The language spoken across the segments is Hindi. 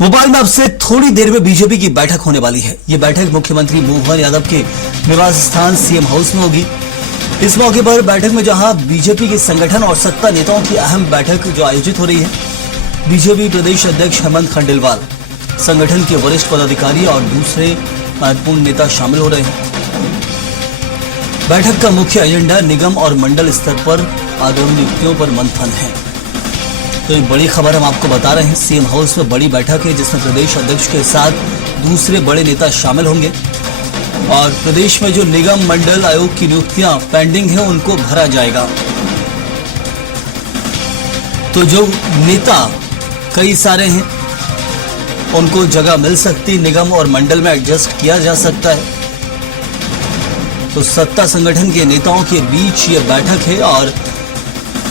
भोपाल में अब से थोड़ी देर में बीजेपी की बैठक होने वाली है। ये बैठक मुख्यमंत्री मोहन यादव के निवास स्थान सीएम हाउस में होगी। इस मौके पर बैठक में जहां बीजेपी के संगठन और सत्ता नेताओं की अहम बैठक जो आयोजित हो रही है, बीजेपी प्रदेश अध्यक्ष हेमंत खंडेलवाल, संगठन के वरिष्ठ पदाधिकारी और दूसरे महत्वपूर्ण नेता शामिल हो रहे हैं। बैठक का मुख्य एजेंडा निगम और मंडल स्तर पर आगामी नियुक्तियों पर मंथन है। तो एक बड़ी खबर हम आपको बता रहे हैं, सीएम हाउस में बड़ी बैठक है जिसमें प्रदेश अध्यक्ष के साथ दूसरे बड़े नेता शामिल होंगे और प्रदेश में जो निगम मंडल आयोग की नियुक्तियां पेंडिंग है उनको भरा जाएगा। तो जो नेता कई सारे हैं उनको जगह मिल सकती, निगम और मंडल में एडजस्ट किया जा सकता है। तो सत्ता संगठन के नेताओं के बीच ये बैठक है और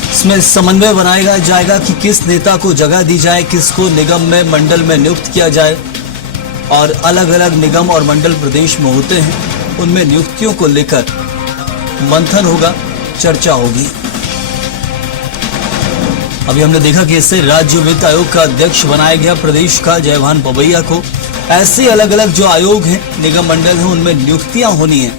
इसमें समन्वय बनाया जाएगा कि किस नेता को जगह दी जाए, किसको निगम में मंडल में नियुक्त किया जाए और अलग अलग निगम और मंडल प्रदेश में होते हैं उनमें नियुक्तियों को लेकर मंथन होगा, चर्चा होगी। अभी हमने देखा कि इससे राज्य वित्त आयोग का अध्यक्ष बनाया गया प्रदेश का जयभान पवैया को। ऐसे अलग अलग जो आयोग हैं, निगम मंडल हैं, उनमें नियुक्तियां होनी है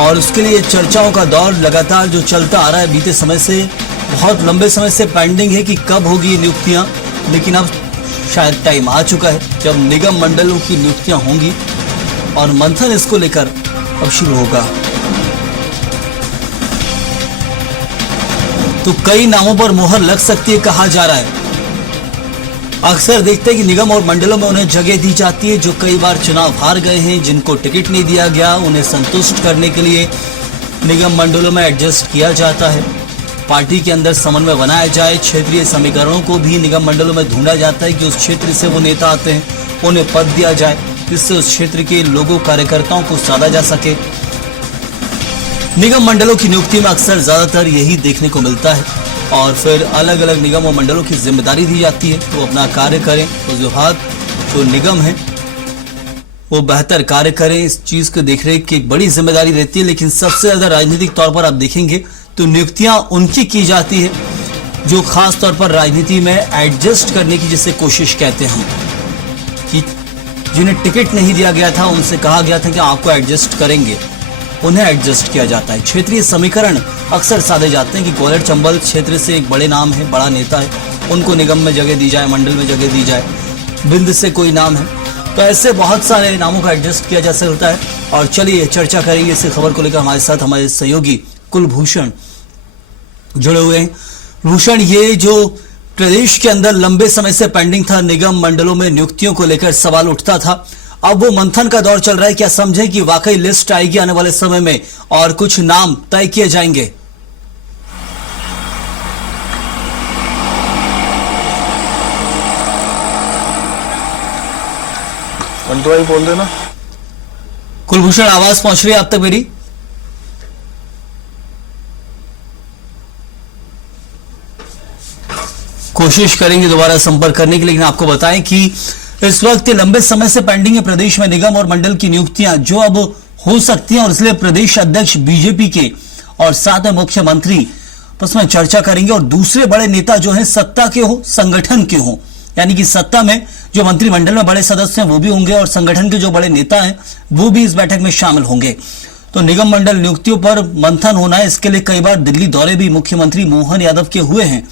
और उसके लिए चर्चाओं का दौर लगातार जो चलता आ रहा है बीते समय से, बहुत लंबे समय से पेंडिंग है कि कब होगी ये नियुक्तियां, लेकिन अब शायद टाइम आ चुका है जब निगम मंडलों की नियुक्तियां होंगी और मंथन इसको लेकर अब शुरू होगा। तो कई नामों पर मोहर लग सकती है कहा जा रहा है। अक्सर देखते हैं कि निगम और मंडलों में उन्हें जगह दी जाती है जो कई बार चुनाव हार गए हैं, जिनको टिकट नहीं दिया गया, उन्हें संतुष्ट करने के लिए निगम मंडलों में एडजस्ट किया जाता है। पार्टी के अंदर समन्वय बनाया जाए, क्षेत्रीय समीकरणों को भी निगम मंडलों में ढूंढा जाता है कि उस क्षेत्र से वो नेता आते हैं, उन्हें पद दिया जाए जिससे उस क्षेत्र के लोगों कार्यकर्ताओं को साधा जा सके। निगम मंडलों की नियुक्ति में अक्सर ज्यादातर यही देखने को मिलता है और फिर अलग अलग निगम और मंडलों की जिम्मेदारी दी जाती है तो अपना कार्य करें, उस विभाग जो निगम है वो बेहतर कार्य करें। इस चीज को देख रेख की एक बड़ी जिम्मेदारी रहती है। लेकिन सबसे ज्यादा राजनीतिक तौर पर आप देखेंगे तो नियुक्तियां उनकी की जाती है जो खास तौर पर राजनीति में एडजस्ट करने की जिसे कोशिश कहते हैं, कि जिन्हें टिकट नहीं दिया गया था उनसे कहा गया था कि आपको एडजस्ट करेंगे, उन्हें एडजस्ट किया जाता है। क्षेत्रीय समीकरण अक्सर साधे जाते हैं कि ग्वालियर चंबल क्षेत्र से एक बड़े नाम है, बड़ा नेता है, उनको निगम में जगह दी जाए, मंडल में जगह दी जाए। बिंद से कोई नाम है, तो ऐसे बहुत सारे नामों का एडजस्ट किया जा सकता है। और चलिए चर्चा करेंगे इस खबर को लेकर। हमारे साथ हमारे सहयोगी कुलभूषण जुड़े हुए हैं। भूषण, ये जो प्रदेश के अंदर लंबे समय से पेंडिंग था, निगम मंडलों में नियुक्तियों को लेकर सवाल उठता था, अब वो मंथन का दौर चल रहा है। क्या समझें कि वाकई लिस्ट आएगी आने वाले समय में और कुछ नाम तय किए जाएंगे? बोल देना। कुलभूषण, आवाज पहुंच रही है आप तक मेरी? कोशिश करेंगे दोबारा संपर्क करने की, लेकिन आपको बताएं कि इस वक्त लंबे समय से पेंडिंग है प्रदेश में निगम और मंडल की नियुक्तियां जो अब हो सकती हैं और इसलिए प्रदेश अध्यक्ष बीजेपी के और साथ में मुख्यमंत्री उसमें चर्चा करेंगे और दूसरे बड़े नेता जो हैं सत्ता के हो, संगठन के हो, यानी कि सत्ता में जो मंत्रिमंडल में बड़े सदस्य हैं वो भी होंगे और संगठन के जो बड़े नेता हैं वो भी इस बैठक में शामिल होंगे। तो निगम मंडल नियुक्तियों पर मंथन होना है। इसके लिए कई बार दिल्ली दौरे भी मुख्यमंत्री मोहन यादव के हुए हैं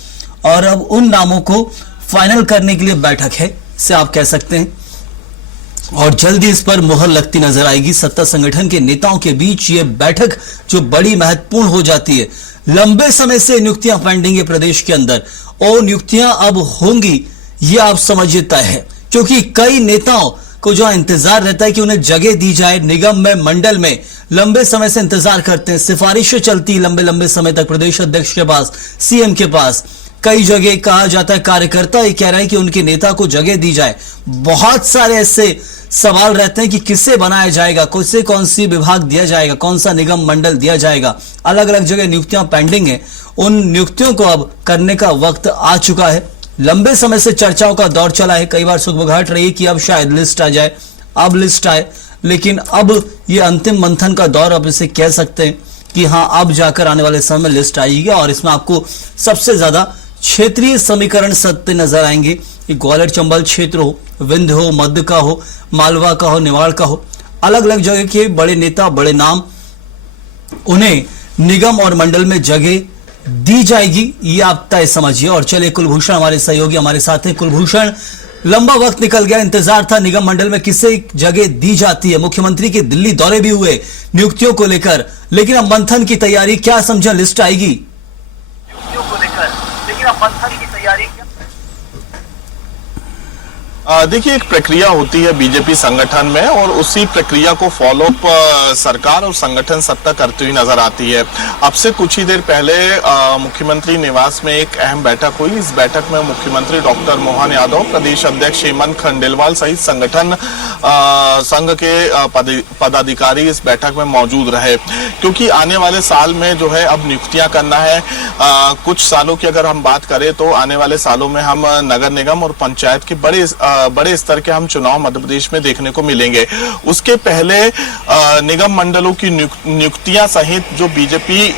और अब उन नामों को फाइनल करने के लिए बैठक है से आप कह सकते हैं और जल्दी इस पर मुहर लगती नजर आएगी। सत्ता संगठन के नेताओं के बीच ये बैठक जो बड़ी महत्वपूर्ण हो जाती है। लंबे समय से नियुक्तियां पेंडिंग है प्रदेश के अंदर और नियुक्तियां अब होंगी, ये आप समझिए तय है, क्योंकि कई नेताओं को जो इंतजार रहता है कि उन्हें जगह दी जाए निगम में, मंडल में, लंबे समय से इंतजार करते हैं। सिफारिशें चलती लंबे लंबे समय तक प्रदेश अध्यक्ष के पास, सीएम के पास। कई जगह कहा जाता है, कार्यकर्ता ये कह रहे हैं कि उनके नेता को जगह दी जाए। बहुत सारे ऐसे सवाल रहते हैं कि किसे बनाया जाएगा, किसे कौन सी विभाग दिया जाएगा, कौन सा निगम मंडल दिया जाएगा। अलग अलग जगह नियुक्तियां पेंडिंग है, उन नियुक्तियों को अब करने का वक्त आ चुका है। लंबे समय से चर्चाओं का दौर चला है, कई बार सुगबुगाहट रही कि अब शायद लिस्ट आ जाए, अब लिस्ट आए, लेकिन अब ये अंतिम मंथन का दौर अब इसे कह सकते हैं कि हाँ अब जाकर आने वाले समय में लिस्ट आएगी और इसमें आपको सबसे ज्यादा क्षेत्रीय समीकरण सत्य नजर आएंगे। ये ग्वालियर चंबल क्षेत्र हो, विंध्य हो, मध्य का हो, मालवा का हो, निवाड़ का हो, अलग अलग जगह के बड़े नेता, बड़े नाम, उन्हें निगम और मंडल में जगह दी जाएगी, ये आप तय समझिए। और चलिए, कुलभूषण हमारे सहयोगी हमारे साथ हैं। कुलभूषण, लंबा वक्त निकल गया, इंतजार था निगम मंडल में किसे जगह दी जाती है। मुख्यमंत्री के दिल्ली दौरे भी हुए नियुक्तियों को लेकर, लेकिन अब मंथन की तैयारी, क्या समझा लिस्ट आएगी? नियुक्तियों को लेकर, लेकिन अब मंथन की तैयारी क्या? देखिए, एक प्रक्रिया होती है बीजेपी संगठन में और उसी प्रक्रिया को फॉलो अप सरकार और संगठन सत्ता करती हुई नजर आती है। अब से कुछ ही देर पहले मुख्यमंत्री निवास में एक अहम बैठक हुई। इस बैठक में मुख्यमंत्री डॉक्टर मोहन यादव, प्रदेश अध्यक्ष हेमंत खंडेलवाल सहित संगठन संघ के पदाधिकारी इस बैठक में मौजूद रहे, क्योंकि आने वाले साल में जो है अब नियुक्तियां करना है। कुछ सालों की अगर हम बात करें तो आने वाले सालों में हम नगर निगम और पंचायत के बड़े स्तर के हम चुनाव मध्य प्रदेश में देखने को मिलेंगे। उसके पहले निगम मंडलों की नियुक्तियां सहित जो बीजेपी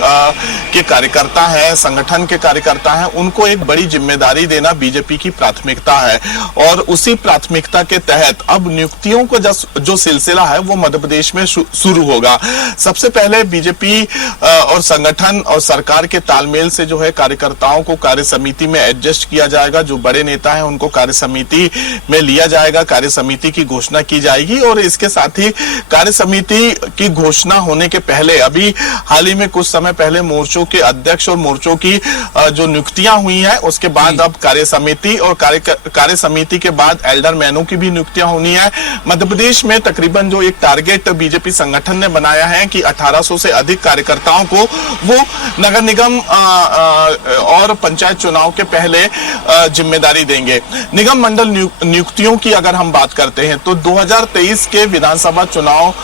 के कार्यकर्ता हैं, संगठन के कार्यकर्ता हैं, उनको एक बड़ी जिम्मेदारी देना बीजेपी की प्राथमिकता है। और उसी प्राथमिकता के तहत अब नियुक्तियों का जो सिलसिला है वो मध्य प्रदेश में शुरू होगा। सबसे पहले बीजेपी और संगठन और सरकार के तालमेल से जो है कार्यकर्ताओं को कार्य समिति में एडजस्ट किया जाएगा। जो बड़े नेता हैं उनको कार्य समिति में लिया जाएगा, कार्य समिति की घोषणा की जाएगी। और इसके साथ ही कार्य समिति की घोषणा होने के पहले अभी हाल ही में कुछ समय पहले मोर्चों के अध्यक्ष और मोर्चों की जो नियुक्तियां हुई हैं, उसके बाद अब कार्य समिति और कार्य समिति के बाद एल्डर मैनों की भी नियुक्तियां होनी है। मध्य प्रदेश में तकरीबन जो एक टारगेट बीजेपी संगठन ने बनाया है कि 1800 से अधिक कार्यकर्ताओं को वो नगर निगम और पंचायत चुनाव के पहले जिम्मेदारी देंगे। निगम मंडल नियुक्तियों की अगर हम बात करते हैं तो 2023 के विधानसभा चुनाव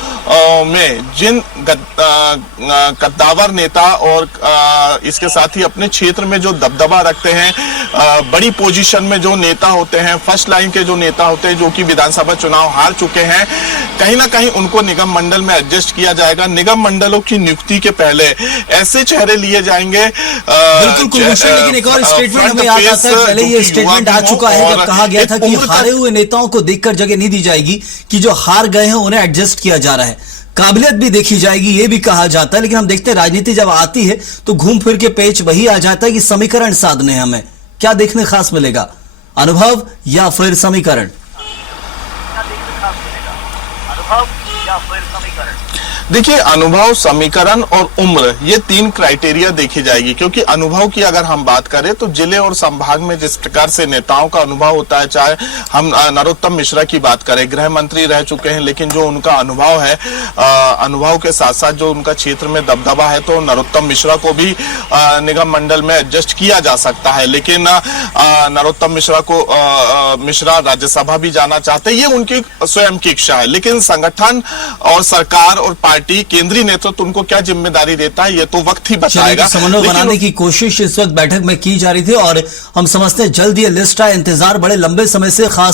में जिन कद्दावर नेता और इसके साथ ही अपने क्षेत्र में जो दबदबा रखते हैं, बड़ी पोजीशन में जो नेता होते हैं, फर्स्ट लाइन के जो नेता होते हैं, जो कि विधानसभा चुनाव हार चुके हैं, कहीं ना कहीं उनको निगम मंडल में एडजस्ट किया जाएगा। निगम मंडलों की नियुक्ति के पहले ऐसे चेहरे लिए जाएंगे। बिल्कुल कुलभूषण, लेकिन एक और स्टेटमेंट हमें याद आता है, पहले ये स्टेटमेंट आ चुका है जब कहा गया था कि हारे हुए नेताओं को देखकर जगह नहीं दी जाएगी, कि जो हार गए हैं उन्हें एडजस्ट किया जा रहा है, काबिलियत भी देखी जाएगी, ये भी कहा जाता है। लेकिन हम देखते हैं राजनीति जब आती है तो घूम फिर के पेच वही आ जाता है कि समीकरण साधने हैं। हमें क्या देखने खास मिलेगा, अनुभव या फिर समीकरण? क्या देखने खास मिलेगा, अनुभव या फिर समीकरण? देखिए, अनुभव, समीकरण और उम्र, ये 3 क्राइटेरिया देखी जाएगी। क्योंकि अनुभव की अगर हम बात करें तो जिले और संभाग में जिस प्रकार से नेताओं का अनुभव होता है, चाहे हम नरोत्तम मिश्रा की बात करें, गृह मंत्री रह चुके हैं, लेकिन जो उनका अनुभव है, अनुभव के साथ साथ जो उनका क्षेत्र में दबदबा है, तो नरोत्तम मिश्रा को भी निगम मंडल में एडजस्ट किया जा सकता है। लेकिन नरोत्तम मिश्रा राज्यसभा भी जाना चाहते हैं, ये उनकी स्वयं की इच्छा है। लेकिन संगठन और सरकार और पार्टी, केंद्रीय नेतृत्व उनको क्या जिम्मेदारी देता है, ये तो वक्त ही बताएगा। समन्वय बनाने की कोशिश इस वक्त बैठक में की जा रही थी और हम समझते हैं जल्द ये लिस्ट आए। इंतजार बड़े लंबे समय से खास